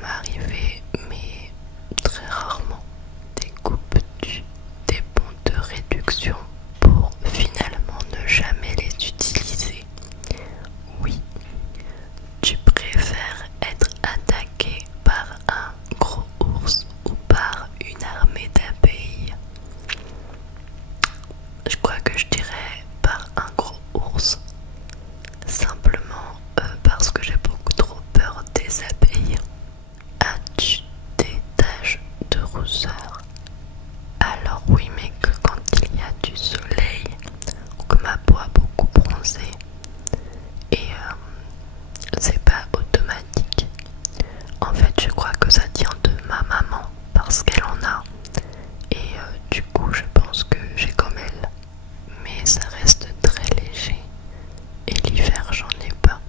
m'est arrivé, mais très rarement, des coupes-tu, des bons de réduction pour finalement ne jamais les utiliser. Oui, tu préfères être attaqué par un gros ours ou par une armée d'abeilles? Je crois que je dirais par un gros ours. Simplement parce que j'ai beaucoup trop peur des abeilles. As-tu des taches de rousseur? Alors oui, mais que quand il y a du soleil ou que ma peau a beaucoup bronzé. Et c'est pas automatique. En fait, je crois que ça tient de ma maman parce qu'elle en a. Et du coup, je pense que j'ai comme elle. Mais ça reste très léger. Et l'hiver, j'en ai pas.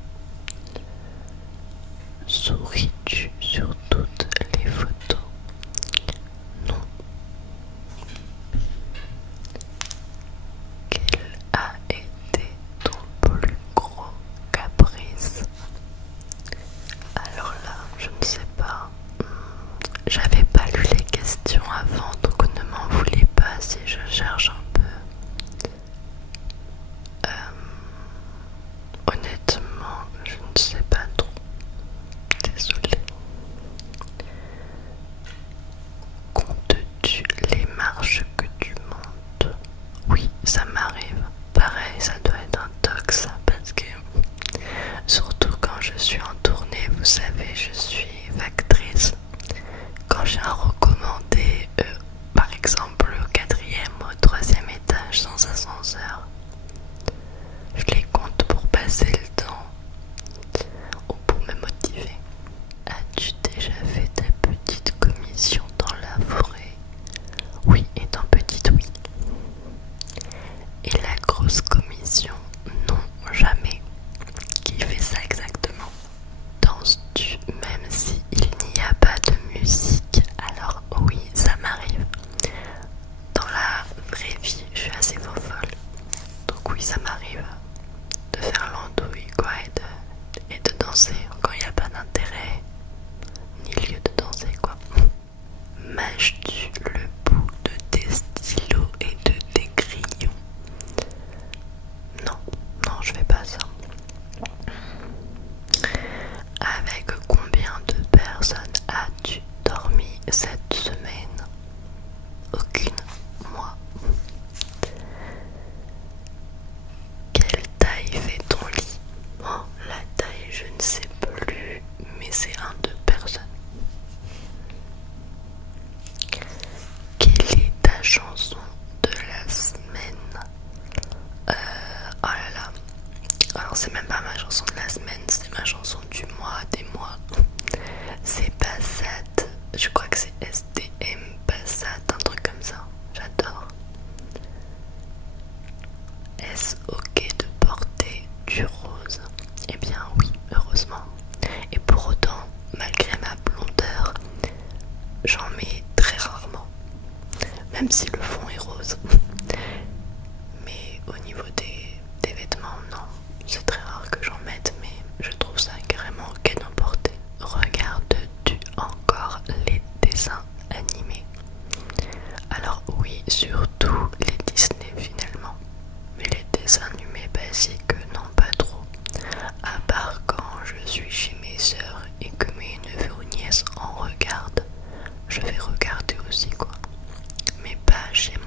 Souris-tu sur toutes les photos? Non. Quel a été ton plus gros caprice? Alors là, je ne sais pas. J'avais pas lu les questions avant, donc ne m'en voulez pas si je cherche un peu. Honnêtement, je ne sais pas trop. Désolée. Comptes-tu les marches que tu montes? Oui, ça m'arrive. Pareil, ça doit être un tox parce que surtout quand je suis en tournée, vous savez, je suis factrice. Quand j'ai un recommandé, par exemple au 4e ou au 3e étage sans ascenseur, je les compte pour passer le temps ou pour me motiver. As-tu déjà fait ta petite commission dans la forêt? Oui, étant petite, oui. Et la grosse commission? Non, jamais. Qui fait ça exactement? Danses-tu même si il n'y a pas de musique? Alors oui, ça m'arrive. Dans la vraie vie, je suis assez folle. Donc oui, ça m'arrive de faire l'andouille quoi et de danser quand il n'y a pas d'intérêt ni lieu de danser quoi. Mâches-tu le bout de tes stylos et de tes crayons? Non, non, je fais pas ça. Avec combien de personnes as-tu dormi cette semaine? Aucune, moi. Quelle taille fait ton lit? Oh, la taille, je ne sais plus, mais c'est un de personnes. Quelle est ta chanson de la semaine? Oh là là. Alors c'est même pas ma chanson de la semaine, c'est ma chanson du mois, des mois. C'est Passat. Je crois que c'est STM Passat, un truc comme ça. J'adore. Est-ce ok de porter du rose? Eh bien oui, heureusement. Et pour autant, malgré ma blondeur, j'en mets très rarement. Même si le fond est rose. Mais au niveau des vêtements, non. C'est très rare que j'en mette, mais je trouve ça carrément ok d'en porter. Regardes-tu encore les dessins animés? Alors oui, surtout les Disney finalement. Mais les dessins animés basiques, non pas trop. À part quand je suis chez mes sœurs et que mes neveux ou nièces en regardent, je vais regarder aussi quoi. Mais pas chez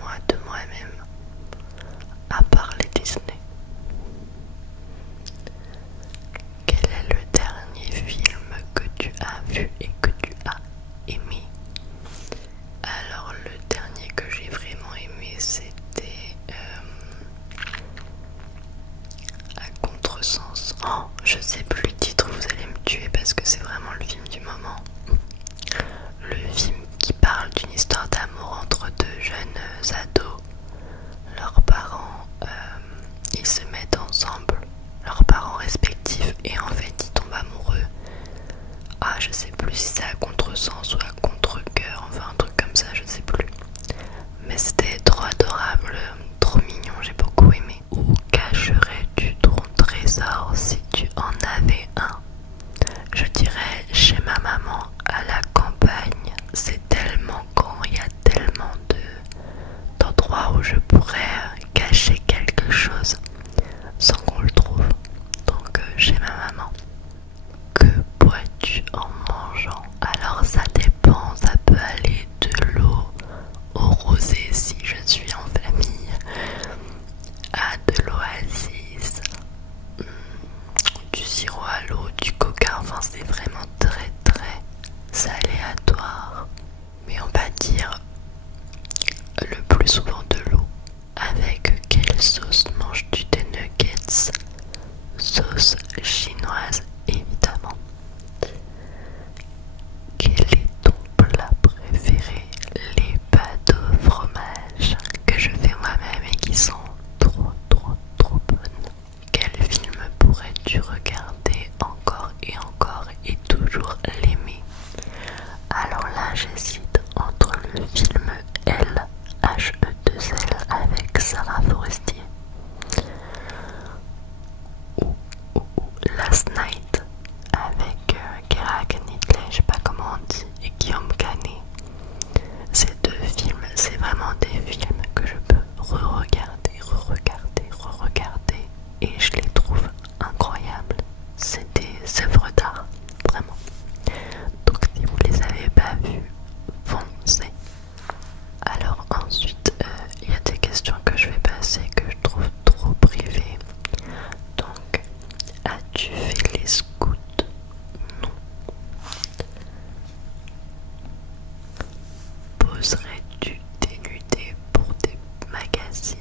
serais-tu dénudé pour des magazines?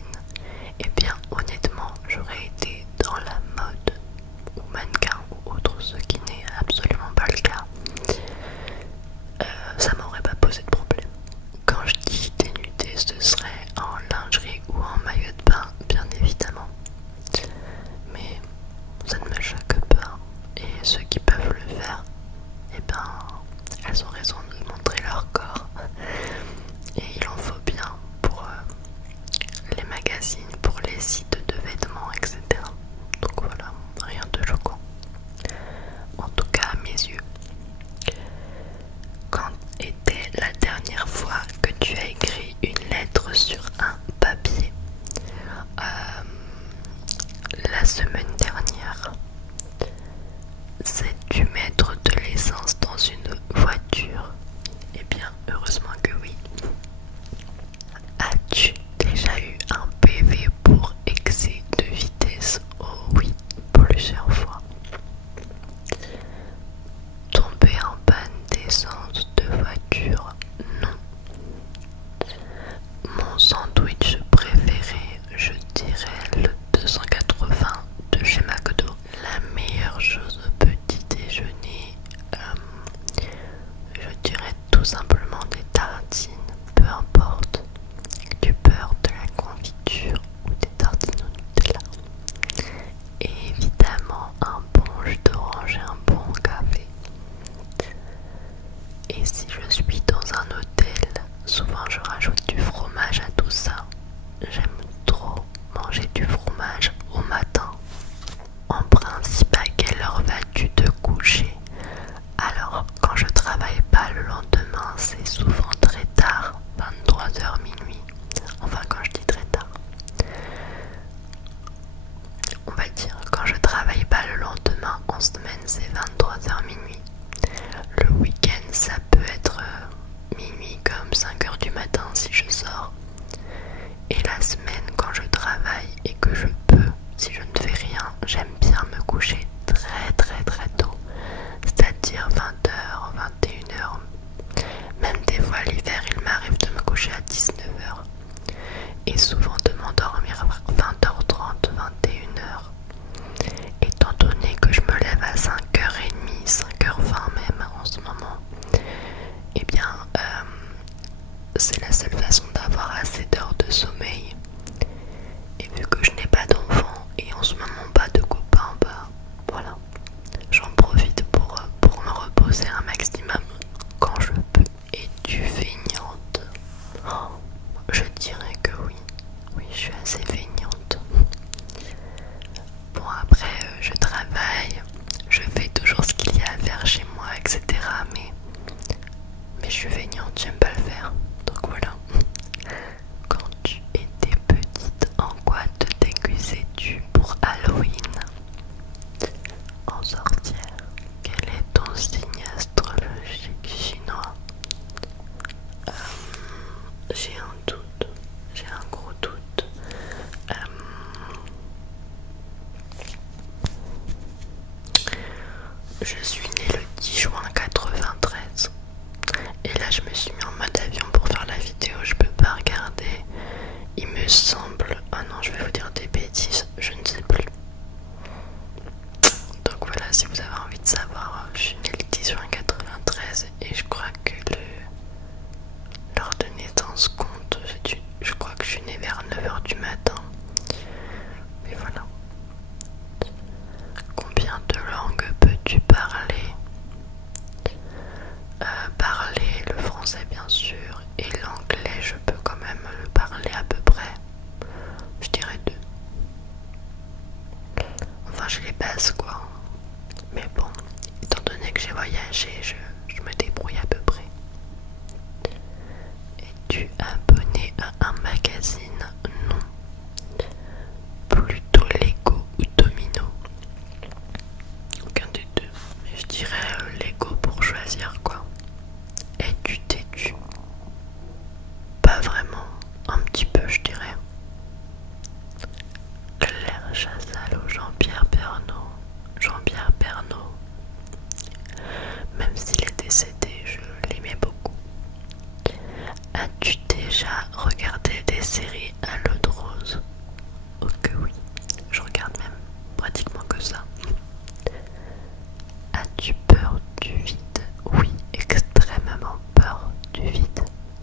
Eh bien honnêtement j'aurais été dans la mode ou mannequin ou autre, ce qui n'est absolument pas le cas. Ça m'aurait pas posé de problème. Quand je dis dénudé, ce serait en lingerie ou en maillot de bain bien évidemment, mais ça ne me choque pas, et ceux qui peuvent le faire, eh ben elles ont raison de montrer leur corps, et il en faut bien pour les magazines, pour les sites de vêtements, etc. Donc voilà, rien de choquant, en tout cas à mes yeux. Quand était la dernière fois que tu as écrit une lettre sur un papier? La semaine dernière. Sais-tu mettre de l'essence dans une voiture? Eh bien, heureusement que oui. As-tu déjà eu un PV pour excès de vitesse? Oh oui, plusieurs fois. Tomber en panne d'essence de voiture? Non. Mon sandwich préféré, je dirais le 280 de chez McDo. La meilleure chose au petit déjeuner, je dirais tout simplement des tartines, peu importe, avec du beurre, de la confiture ou des tartines au Nutella. Et évidemment un bon jus d'orange et un bon café. Et si je suis dans un hôtel, souvent je rajoute du fromage à tout ça. J'aime trop manger du fromage au matin. En principe, à quelle heure vas-tu te coucher? Alors, quand je travaille pas le lendemain, c'est souvent très tard, 23h minuit. Enfin, quand je dis très tard, on va dire quand je travaille pas le lendemain, en semaine c'est 23h minuit. Le week-end ça peut être minuit comme 5h du matin si je sors. Et la semaine quand je travaille et que je peux, si je ne fais rien, j'aime bien me coucher très tôt. C'est-à-dire 20h, 21h. Même des fois l'hiver il m'arrive de me coucher à 19h. Et souvent de m'endormir à 20h30, 21h. Étant donné que je me lève à 5h30, 5h20 même en ce moment, eh bien c'est la seule façon d'avoir assez d'heures de sommeil. Et vu que je n'ai pas d'enfant et en ce moment pas de copain, bah voilà, j'en profite pour me reposer un maximum quand je peux. Es-tu feignante? Oh, je dirais que oui. Oui, je suis assez feignante. Bon, après, je travaille, je fais toujours ce qu'il y a à faire chez moi, etc. Mais je suis feignante, j'aime pas le faire. Donc voilà. Quand tu étais petite, en quoi te déguisais-tu pour Halloween? En sorcière. Quel est ton signe astrologique chinois? J'ai un doute, j'ai un gros doute. Je suis née le 10 juin 93. Et là je me suis mis en mode avion pour faire la vidéo, je peux pas regarder. Il me semble... Ah non, je vais vous dire des bêtises, je ne sais plus. Donc voilà, si vous avez envie de savoir, je suis née le 10 juin 93 et je crois que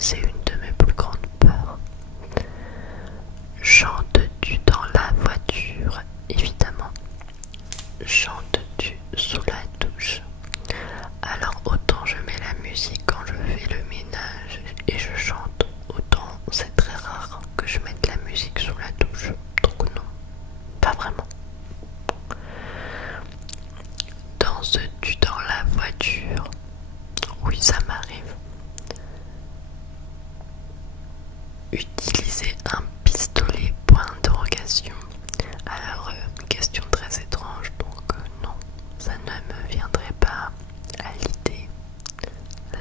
c'est une de mes plus grandes peurs. Chantes-tu dans la voiture? Évidemment. Chantes-tu sous la douche? Alors autant je mets la musique quand je fais le ménage et je chante, autant c'est très rare que je mette la musique sous la douche. Donc non, pas vraiment. Danses-tu dans la voiture? Oui, ça m'arrive. Utiliser un pistolet, point d'interrogation. Alors, question très étrange, donc non, ça ne me viendrait pas à l'idée.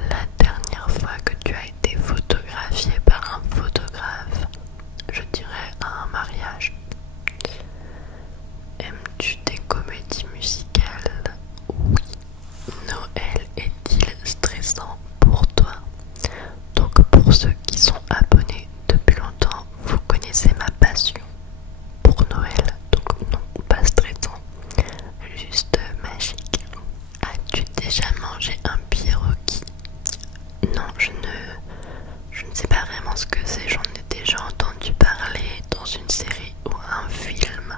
La dernière fois que tu as été photographié par un photographe, je dirais à un mariage. Aimes-tu des comédies musicales? Oui. Noël est-il stressant pour toi? Donc pour ceux qui sont abonnés depuis longtemps, vous connaissez ma passion pour Noël. Donc non, pas stressant, juste magique. As-tu déjà mangé un pierogi? Non, je ne sais pas vraiment ce que c'est. J'en ai déjà entendu parler dans une série ou un film.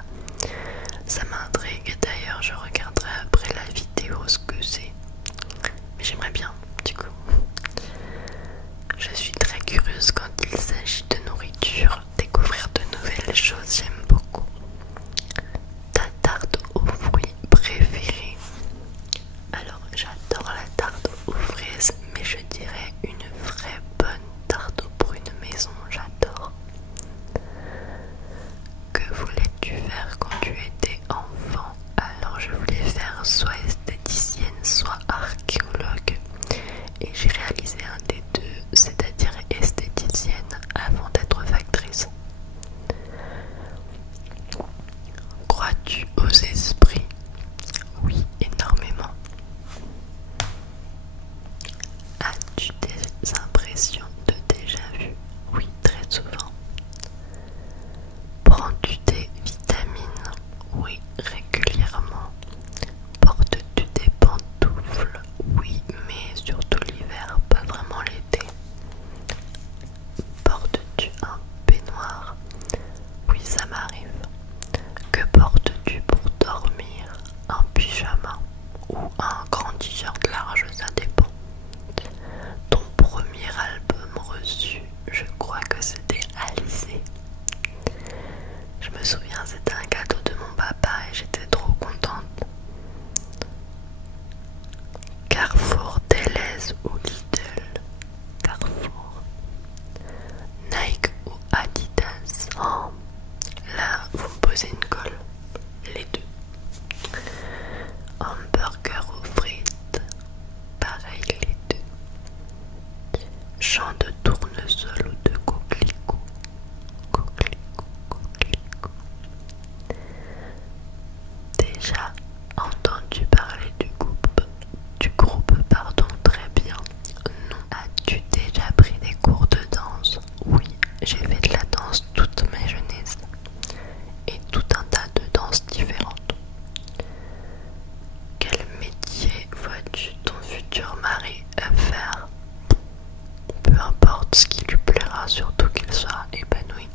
Ça m'intrigue, d'ailleurs je regarderai après la vidéo ce que c'est. Mais j'aimerais bien, du coup. Je suis très curieuse quand il s'agit de nourriture. Découvrir de nouvelles choses, j'aime beaucoup. Ta tarte aux fruits préférée? Alors j'adore la tarte aux fraises, mais je dirais une vraie bonne tarte aux prunes maison, j'adore. Que voulais-tu faire quand tu étais enfant? Alors je voulais faire soit esthéticienne, soit archéologue. Et j'ai réalisé un des deux, c'est-à-dire esthéticienne, avant d'être factrice. Crois-tu aux esprits? Oui, énormément. As-tu des impressions de déjà-vu? Oui, très souvent. Prends-tu des vitamines? Oui, régulièrement. Portes-tu des pantoufles? Oui, mais surtout l'hiver, pas vraiment l'été. Portes-tu un peignoir? Oui, ça m'arrive. Que portes-tu pour dormir? Un pyjama ou un grand t-shirt large, ça dépend. Ton premier album reçu, je crois que c'était Alizé. Je me souviens, c'était un cadeau de mon papa et j'étais trop contente. Carrefour, Deleuze ou Lidl? Carrefour. Nike ou Adidas? Oh, là, vous me posez une colle. Les deux. Hamburger ou frites? Pareil, les deux. Champ de tournesol ou de coquelicot? Coquelicot, coquelicot. Déjà entendu parler du groupe, pardon, très bien. Non. As-tu déjà pris des cours de danse? Oui, j'ai fait de la danse toute ma jeunesse et tout un tas de danses différentes. Quel métier vois-tu ton futur mari faire? Peu importe ce qui lui plaira, surtout qu'il soit épanoui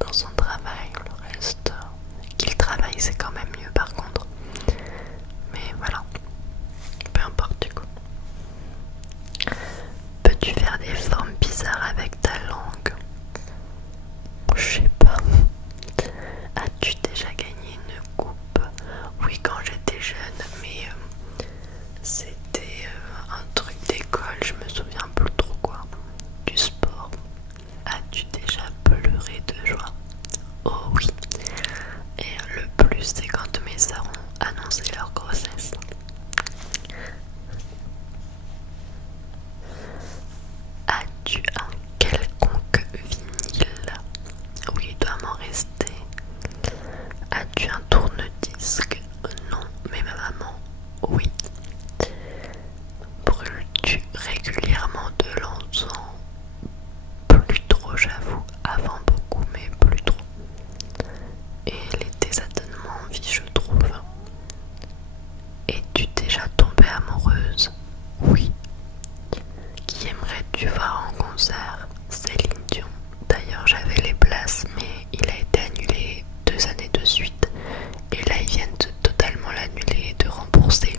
dans son travail. Le reste, qu'il travaille, c'est quand même mieux par contre. Mais voilà, peu importe du coup. Peux-tu faire des formes bizarres avec ta langue? Je sais pas. As-tu déjà gagné une coupe? Oui, quand j'étais jeune, mais c'était un truc d'école, je me souviens plus trop quoi. Du sport. As-tu déjà pleuré de joie? Oh oui. Et le plus, c'est quand mes sœurs ont annoncé leur grossesse. As-tu un quelconque vinyle? Oui, il doit m'en rester. As-tu un tourne-disque? Non, mais ma maman, oui. Brûles-tu régulièrement de l'encens? Plus trop, j'avoue. Avant beaucoup, mais plus trop. Et l'été, ça donne moins envie, je trouve. Es-tu déjà tombée amoureuse? Oui. Qui aimerais-tu voir en concert? Céline Dion. D'ailleurs, j'avais les places, mais il a été annulé 2 années de suite. Et là, ils viennent de totalement l'annuler et de rembourser.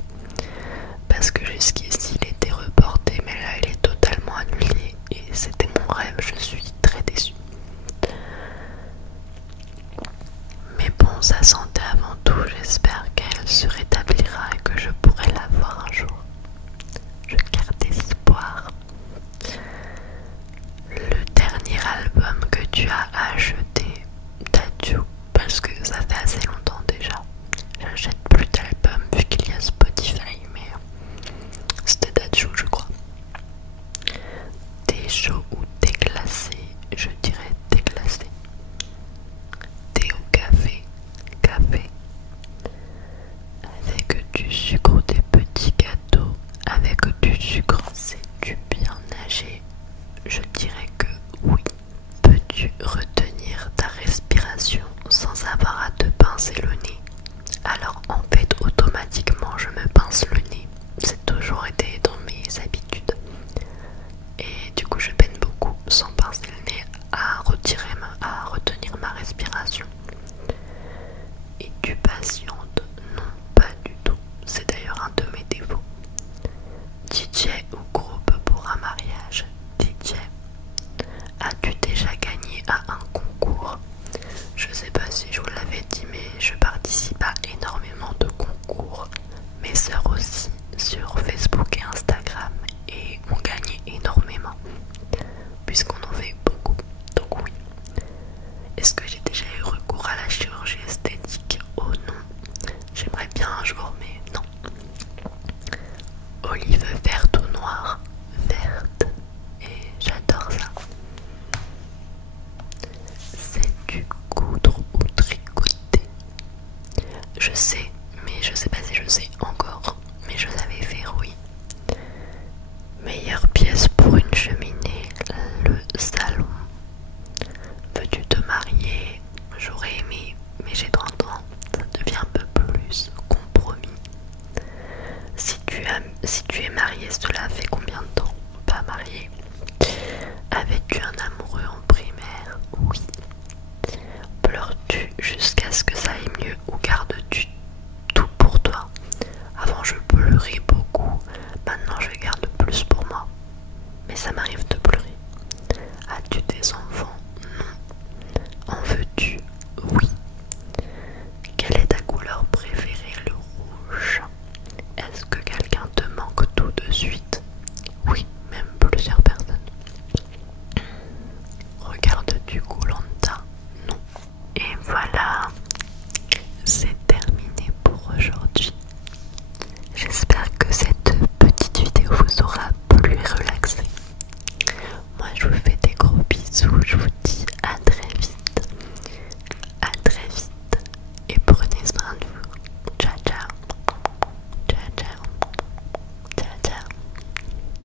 Parce que jusqu'ici, il était reporté, mais là, il est totalement annulé. Et c'était mon rêve, je suis très déçue. Mais bon, sa santé avant tout, j'espère qu'elle se rétablira et que je pourrai la voir un jour. Je garde espoir. Le dernier album que tu as acheté, Dadju, parce que ça fait assez longtemps déjà. J'achète plus d'albums vu qu'il y a Spotify, mais c'était Dadju, je crois. Thé chaud ou thé glacé? Je dirais thé glacé. Thé ou café? Café. Avec du sucre ou des petits gâteaux? Avec du sucre, c'est du bien nager. Je dirais que oui. Peux-tu retenir ta respiration sans avoir à te pincer le nez? Alors en fait, automatiquement, je me pince le nez. C'est toujours été dans mes habitudes. Et du coup, je peine beaucoup sans pincer le nez à retenir ma respiration. Et tu patientes? Non, pas du tout. C'est d'ailleurs un de mes défauts. DJ ou groupe pour un mariage? DJ. As-tu déjà gagné à un concours? Je sais pas si je vous l'avais dit, mais je participe à énormément de concours. Mes sœurs aussi sur Facebook et Instagram, et on gagne énormément puisqu'on en fait beaucoup. Donc oui. Est-ce que j'ai déjà eu recours à la chirurgie esthétique? Oh non. J'aimerais bien un jour, mais non. Olive verte ou noire? Verte. Et j'adore ça. Sais-tu coudre ou tricoter? Je sais, mais je sais pas si je sais encore. Mais je savais faire, oui. Meilleure pièce pour une cheminée, le salon. Veux-tu te marier? J'aurais aimé, mais j'ai 30 ans. Ça devient un peu plus compromis. Si tu es marié, cela fait combien de temps? Pas marié. Avais-tu un amoureux en primaire? Oui. Pleures-tu jusqu'à ce que ça aille mieux ou gardes-tu tout pour toi? Avant je pleurais beaucoup, maintenant je garde plus pour moi. Mais ça m'arrive de pleurer. As-tu des enfants? Non. En veux-tu? Oui. Quelle est ta couleur préférée? Le rouge. Est-ce que quelqu'un te manque tout de suite? Oui, même plusieurs personnes. Regardes-tu Koh-Lanta? Non. Et voilà, c'est terminé pour aujourd'hui. J'espère que cette petite vidéo vous aura plu et relaxé. Moi je vous fais des gros bisous, je vous dis